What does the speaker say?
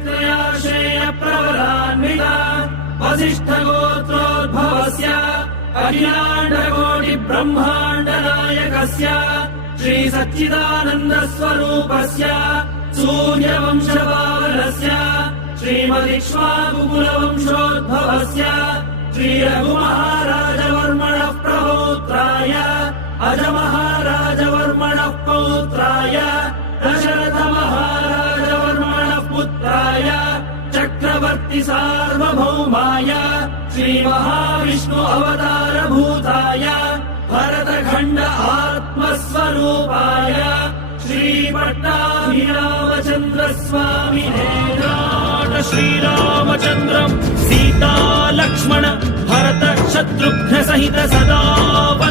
प्रवरान्विता वसिष्ठगोत्रोद्भवस्य अखिलाण्डकोटिब्रह्माण्डनायकस्य श्रीसच्चिदानन्दस्वरूपस्य सूर्यवंशपावनस्य श्रीमदिक्ष्वाकुकुलवंशोद्भवस्य श्रीरघुमहाराजवर्मणः प्रपौत्राय अजमहाराजवर्मणः पौत्राय दशरथमहाराजवर्मणः पुत्राय चक्रवर्ति सार्वभौमाय श्रीमहाविष्णु अवतारभूताय भरतखण्ड आत्मस्वरूपाय श्रीपट्टाभिरामचन्द्रस्वामिने श्रीरामचन्द्रम् सीता लक्ष्मण भरत शत्रुघ्न सहित सदा